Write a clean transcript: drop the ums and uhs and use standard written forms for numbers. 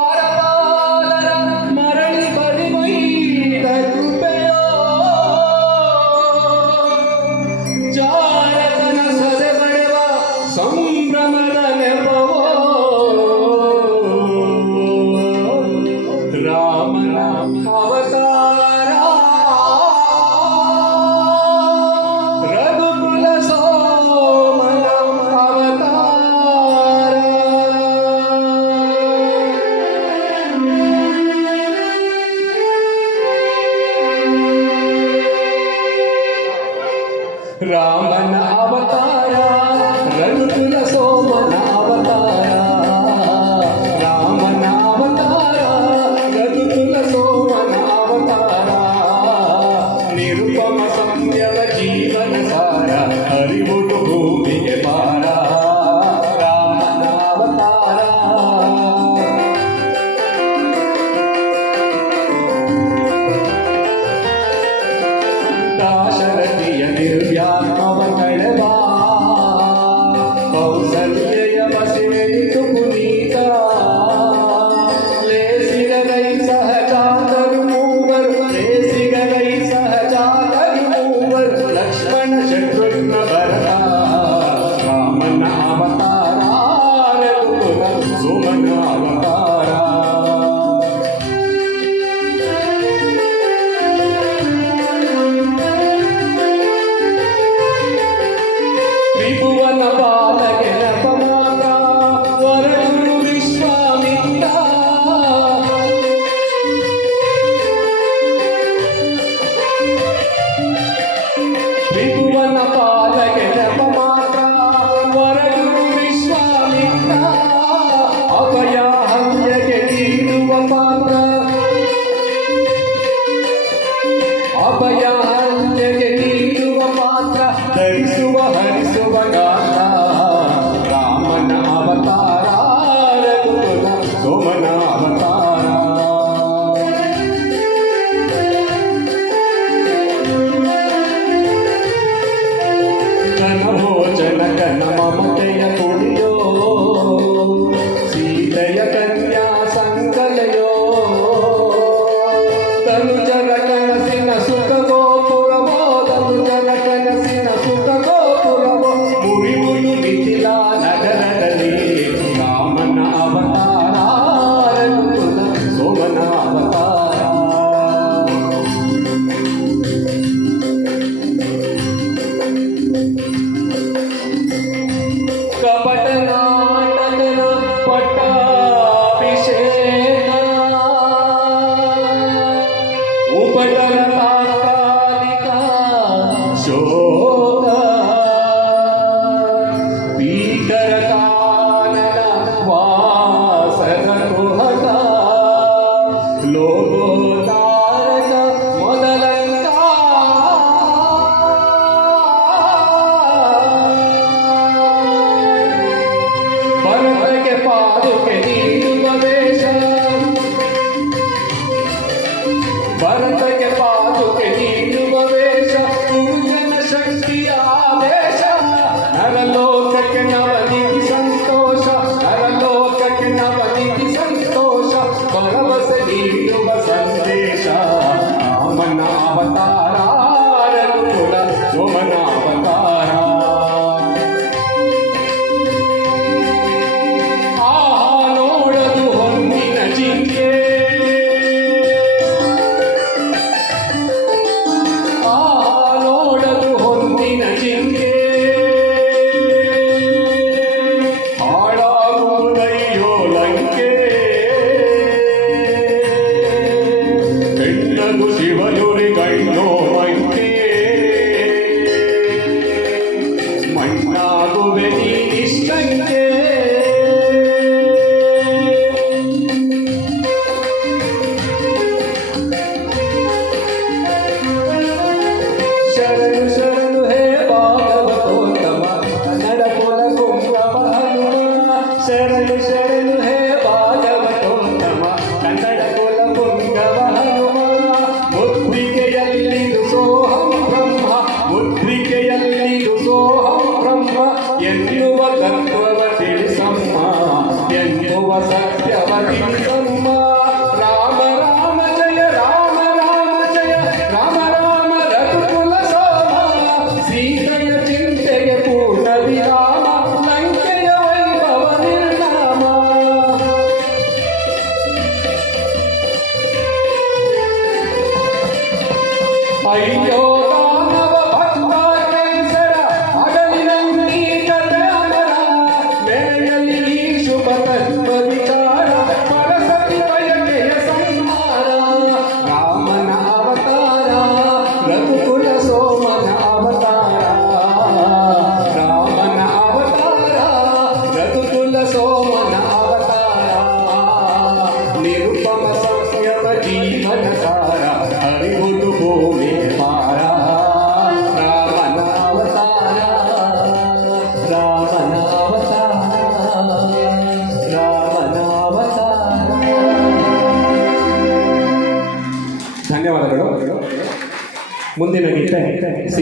ದ್ವಾರಪಾಲರ ಮರಳಿ ಬರಿಮೈದ ಕೃಪೆಯೋ ಜಾರಕನ ಸದೆ ಬಳೆವ ಸಂಭ್ರಮದ ನೆಪವೋ ರಾಮನ ಅವತಾರ ರಘುಕುಲ ಸೋಮನ ಅವತಾರ ರಾಮನ ಅವತಾರ ರಘುಕುಲ ಸೋಮನ ಅವತಾರ ರಾಮನ ಅವತಾರ ರಘುಕುಲ ಸೋಮನ ಅವತಾರ ನಿರುಪಮ ಸಂಯಮ ಜೀವನ ಸಾರ ಹರಿವುದು ಭೂಮಿಗೆ ಪಾರ ರಾಮನ ಅವತಾರ ದಾಶರಥಿಯ ದಿವ್ಯಾತ್ಮವ ಕಳೆವ ಕೌಸಲ್ಯಯ ಬಸಿವೆನಿತು ಪುನೀತ ಲೇಸಿಗರೈ ಸಹಜಾತರು ಮೂವರು ಲೇಸಿಗರೈ ಸಹಜಾತರು ಮೂವರು ಲಕ್ಷ್ಮಣ ಶತ್ರುಘ್ನ ಭರತ ರಾಮನ ಅವತಾರ ರಘುಕುಲ ಸೋಮನ ಅವತಾರ ತ್ರಿಭುವನ ಬಾಲಗೆ ನಪಮಾತ ವರಗುರು ವಿಶ್ವಾಮಿತ್ರ ತ್ರಿಭುವನ ಬಾಲಗೆ ನಪಮಾತ ವರಗುರು ವಿಶ್ವಾಮಿತ್ರ ಅಭಯ ಹಂಯಗೆ ನೀಡುವ ಪಾತ್ರ ಅಭಯ ಹಂಯಗೆ ನೀಡುವ ಪಾತ್ರ ಧರಿಸುವ ಹರಿಸುವ ಗಾತ್ರ ರಾಮನ ಅವತಾರ ರಘುಕುಲ ಸೋಮನ ಅವತಾರ ಘನಭೋಜನ ಘನ ಮಮತೆಯ ಕುಡಿಯೋ ಸೀತೆಯ ಕನ್ಯಾ ಸಂಕಲೆಯೋ ತನುಜರ ಕನಸಿನ ಸುಖ ಗೋಪುರವೋ ತನುಜರ ಕನಸಿನ ಸುಖ ಗೋಪುರವೋ ಮುರಿಯುವುದು ಮಿಥಿಲಾ ನಗರದಲ್ಲಿ ರಾಮನ ಅವತಾರ ರಘುಕುಲ ಸೋಮನ ಅವತಾರ ಕಪಟ ನಾಟಕದ ಪಟ್ಟಾಭಿಷೇಕ ಉಪಟರ ತಾತ್ಕಾಲಿಕ ಶೋಕ ಭೀಕರ ಕಾನನ ವಾಸದ ಕುಹಕ ಲೋಕೋದಾರಕ ಮೊದಲಂಕ ಭರತಗೆ ಪಾದುಕೆ ನೀಡುವ ವೇಷ ಭರತಗೆ ಪಾದುಕೆ ನೀಡುವ ವೇಷ ಗುರುಜನ ಶಕ್ತಿಯ ಆದೇಶ ನರಲೋಕಕ್ಕೆ ನವನಿಧಿ ಸಂತೋಷ ನರಲೋಕಕ್ಕೆ ನವನಿಧಿ ಸಂತೋಷ ಭರವಸೆ ನೀಡುವ ಸಂದೇಶ ರಾಮನ ಅವತಾರ ರಘುಕುಲ ಸೋಮನ ಅವತಾರ ನೋಡದು ಹೊನ್ನಿನ ಜಿಂಕೆ ನೋಡದು ಹೊನ್ನಿನ ಜಿಂಕೆ ಹಾಳಾಗುವುದಯ್ಯೋ ಲಂಕೆ ಹೆಣ್ಣದು ಶಿವನುರಿ ಗಣ್ಣೋ ಮಂಕೆ ಮಣ್ಣಾಗುವೆ ನೀ ನಿಷ್ಠಂಕೆ ಶರಣು ಶರಣು ಹೇ ಭಾಗವತೋತ್ತಮ ಕನ್ನಡ ಕುಲ ಕುಂಭವ ಹನುಮ ಶರಣು ಶರಣು ಹೇ ಭಾಗವತೋತ್ತಮ ಕನ್ನಡ ಕುಲ ಕುಂಭವ ಹನುಮ ಮುದ್ರಿಕೆಯಲ್ಲಿದು ಸೋಹಂ ಬ್ರಹ್ಮ ಮುದ್ರಿಕೆಯಲ್ಲಿದು ಸೋಹಂ ಬ್ರಹ್ಮ ಎನ್ನುವ ತತ್ವವ ತಿಳಿಸಮ್ಮ ಸತ್ಯವ ತಿಳಿಸಮ್ಮ. ರಾಮ ರಾಮ ಜಯ ರಾಮ ರಾಮ ಜಯ ರಾಮ ರಾಮ ರಘುಕುಲ ಸೋಮ. ಸೀತೆಯ ಚಿಂತೆಗೆ ಪೂರ್ಣ ವಿರಾಮ, ಲಂಕೆಯ ವೈಭವ ನಿರ್ನಾಮ. ಅಯ್ಯೋ ದಾನವ ಭಕ್ತ ಕೆಂಸರ ಅಗಲಿ ನಂದಿ ಕತೆ ಅಮರ. ಬೆಳೆಯಲಿ ಈ ಶುಭ ತತ್ವ ವಿಚಾರ, ಪರಸತಿ ಬಯಕೆಯ ಸಂಹಾರ. ರಾಮನ ಅವತಾರ ರಘುಕುಲ ಸೋಮನ ಅವತಾರ. ರಾಮನ ಅವತಾರ ರಘುಕುಲ ಸೋಮನ ಅವತಾರ. ನಿರುಪಮ ಸಂಯಮ ಜೀವನ ಸಾರ, ಹರಿವುದು ಭೂಮಿ ಪಾರ. ರಾಮನ ಅವತಾರ ರಾಮನ ಅವತಾರ ರಾಮನ ಅವತಾರ. ಧನ್ಯವಾದಗಳು. ಮುಂದಿನ ಗೀತೆ